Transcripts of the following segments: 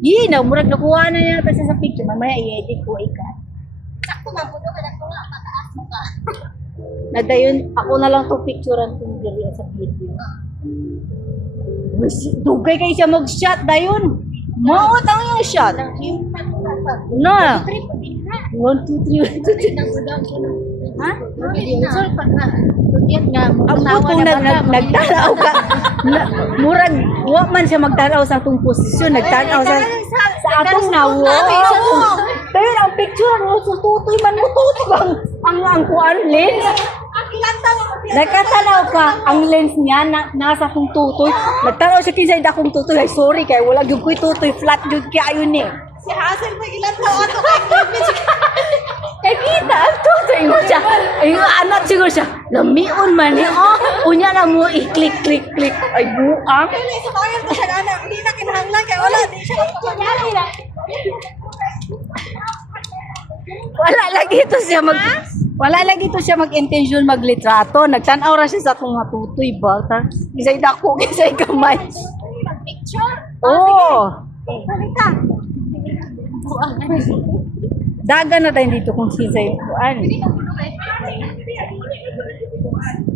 Yee, na murag nakuha na niya sa picture. Mamaya i-edit ko ikat. Sakto man po doon, wala ko nga, pataas mo ka. Nadayon, ako na lang to picturean kung diri sa video. Dugay kayo siya mag-shot dayon. Maot ang yung shot. Na. 1, 2, 3, 1, 2, 3. Ha? So, pag na, yan nga, Ang putong nagtanaw ka. Murag, wa man siya magtanaw sa atong posisyon. Nagtanaw sa atong nawo. Dayon, ang picture mo, tutoy man mo tutoy. Ang kuan lens. Nagkatanaw ka, ang lens niya nasa akong tutoy. Nagtanaw siya kinsa akong tutoy. Ay, sorry kay wala gyud ko'y tutoy, flat gyud kay ayun eh. si Hazel may ilan taon to kay Kay kita ang tutoy mo siya. Ay, anak siguro siya. Lamion man eh. Unya na mo i-click. Ay, buang. Kaya sa bayan ko siya na, hindi na kinahanglan kaya wala, di siya nagpapagyan. Wala lagi ito siya mag-intention maglitrato. Nagtanaw ra siya sa akong nga tutoy ba. Isa'y dako, isa'y kamay. Picture? Oo. Halika. Dagan na tayo dito kung sisa'y kuan.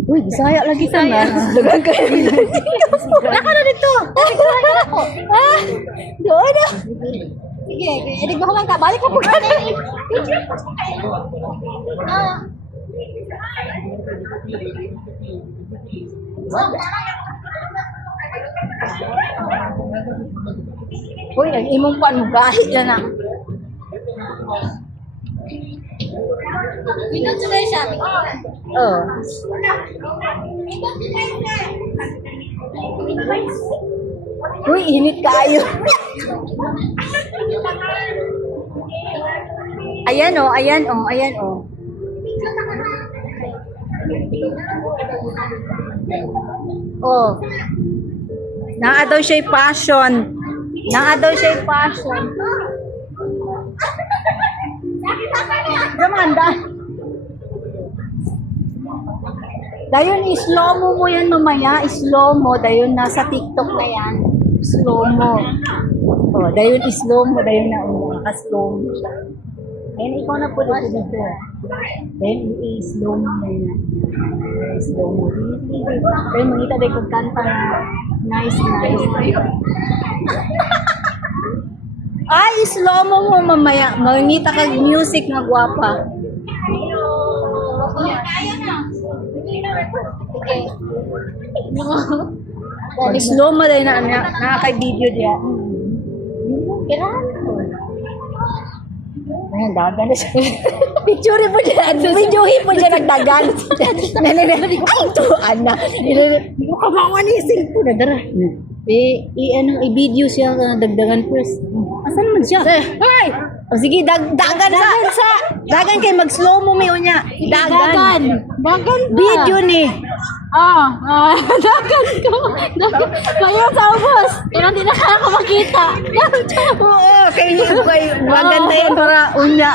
Uy, Bisaya lagi ka na. Dagan kayo. Naka na dito. Doon na. Sige, edit mo lang ka. Balik ka po ka. Uy, ang imong pan mo kahit yan na. Pinod sila siya. Oo. Uy, init kayo. Ayan oh. Oh. Naa daw siya'y passion. Gamanda. Dayon slow mo yan mamaya, slow mo, dayon nasa TikTok na yan. Slow mo. Oh, dayon dayon na naka-slow mo siya. Ayun, ikaw na po dito. Dayon i-slow mo na yan. Slow mo. Dayon mangita dayon kung kanta na nice. Ay, slow mo mamaya. Mangita kag music nga gwapa. Slow mo dahil nakaka-video diya. Ayan, dagan na siya. Picture po dyan. Videohin po dyan nagdagan. Ay, tuan na. Hindi ko kamawanisin po na dara. I-video siya dagdagan first. Asan naman siya? Ay! O sige, dagan kay mag-slow mo may unya. Dagan. Video ni. Dagan ko. Kaya sa ubos. Pero hindi na kaya ko makita. Oo, kay maganda yan para unya.